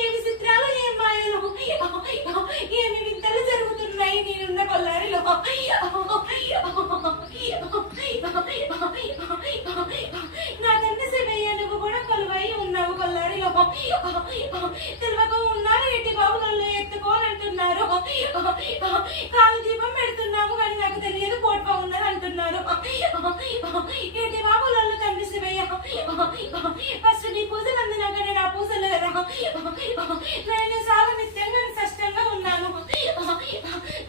ఏమి చిత్రాలు, ఏం మాయలు, ఏమి వింతలు జరుగుతున్నాయి నేనున్న కొల్లారిలో. నా తండ్రి శివయ్య, నువ్వు కూడా కొలువై ఉన్నావు కొల్లారిలో. తెలివక ఉన్నారు, ఎట్టి బాబులలో ఎత్తుకోనంటున్నారు. కాలు దీపం పెడుతున్నాము కానీ నాకు తెలియదు కోట్పా ఉన్నది అంటున్నారు. ఎట్టి బాబులలో తండ్రి శివయ్య, ఫస్ట్ నీ పూజలు అందినాక నేను ఆ పూజలు కదా. నేను చాలా నిత్యంగా కష్టంగా ఉన్నాను.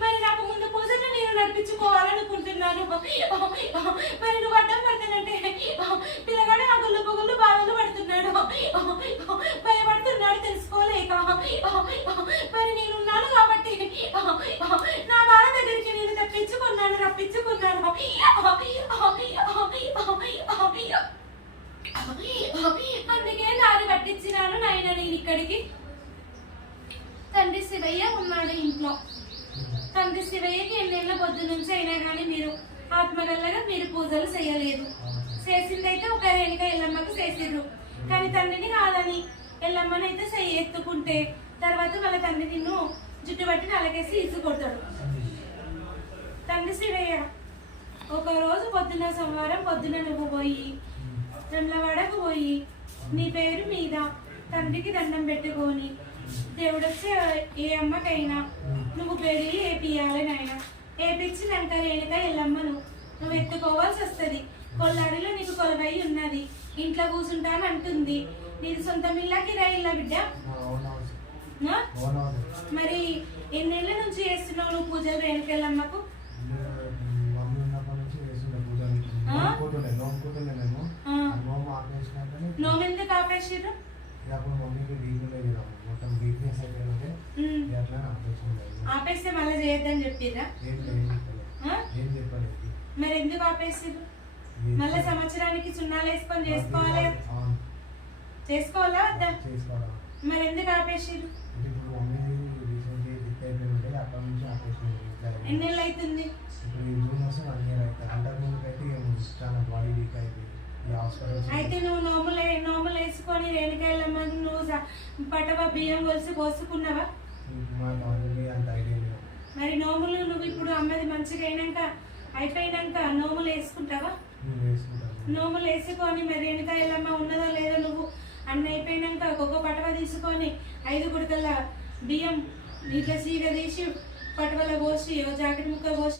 మరి నాకు ముందు పూజలు నేను నడిపించుకోవాలనుకుంటున్నాను. మరి నువ్వు అడ్డం పడతానంటే పిల్లగాడు ఆ గుళ్ళు పొగుళ్ళు బాధలు పడుతున్నాడు, భయపడుతున్నాడు తెలుసుకోలేక. మరి నేనున్నాను కాబట్టి నా బాధ దగ్గరికి నేను రప్పించుకున్నాను. అందుకే దారి పట్టించినాను నాయన నేను ఇక్కడికి. తండ్రి శివయ్య ఉన్నాడు ఇంట్లో. తండ్రి శివయ్యకి ఎన్నేళ్ల పొద్దు నుంచి అయినా కానీ మీరు ఆత్మగల్లగా మీరు పూజలు చేయలేదు. చేసిందైతే ఒక రేణుక ఎల్లమ్మకు చేసిర్రు, కానీ తండ్రిని కాదని ఎల్లమ్మని అయితే ఎత్తుకుంటే తర్వాత వాళ్ళ తండ్రి నిన్ను జుట్టుబట్టి నలకేసి ఇసుకొడతాడు. తండ్రి శివయ్య, ఒక రోజు పొద్దున్న సోమవారం పొద్దున నువ్వు పోయి వెమ్లవాడకు పోయి నీ పేరు మీద తండ్రికి దండం పెట్టుకొని దేవుడొచ్చే ఏ అమ్మకైనా నువ్వు పెళ్ళి ఏపియాలి నాయన. ఏపిచ్చినాక రేణుక ఎల్లమ్మను నువ్వు ఎత్తుకోవాల్సి వస్తుంది. కొల్లారిలో నీకు కొలవై ఉన్నది, ఇంట్లో కూర్చుంటాను అంటుంది. నీది సొంత మిల్లాకి రైల్లా బిడ్డ. మరి ఎన్నేళ్ల నుంచి చేస్తున్నావు నువ్వు పూజలు రేణుక ఎల్లమ్మకు? నోము ఎందుకు ఆపేసిర్రు? ఆపేస్తే మళ్ళీ చేయొద్దని చెప్పిర్రా? మరి ఎందుకు ఆపేసిర్రు? మళ్ళీ సంవత్సరానికి సున్నాలు వేసుకొని చేసుకోవాలా వద్దా? మరి ఎందుకు ఆపేసిర్రు? ఎన్నేళ్ళు అవుతుంది? అయితే నువ్వు నోములు వేసుకొని రేణుకాయలమ్మ నువ్వు పటవ బియ్యం కొలిసి పోసుకున్నావా? మరి నోములు నువ్వు ఇప్పుడు అమ్మది మంచిగా అయిపోయినాక నోములు వేసుకుంటావా? నోములు వేసుకొని మరి రేణుకాయలమ్మ ఉన్నదో లేదో నువ్వు అన్న అయిపోయినాక ఒక్కొక్క పటవ తీసుకొని 5 గుడకల బియ్యం ఇట్లా సీగ తీసి పటవల పోసి జాకెట్ ముక్క పోసి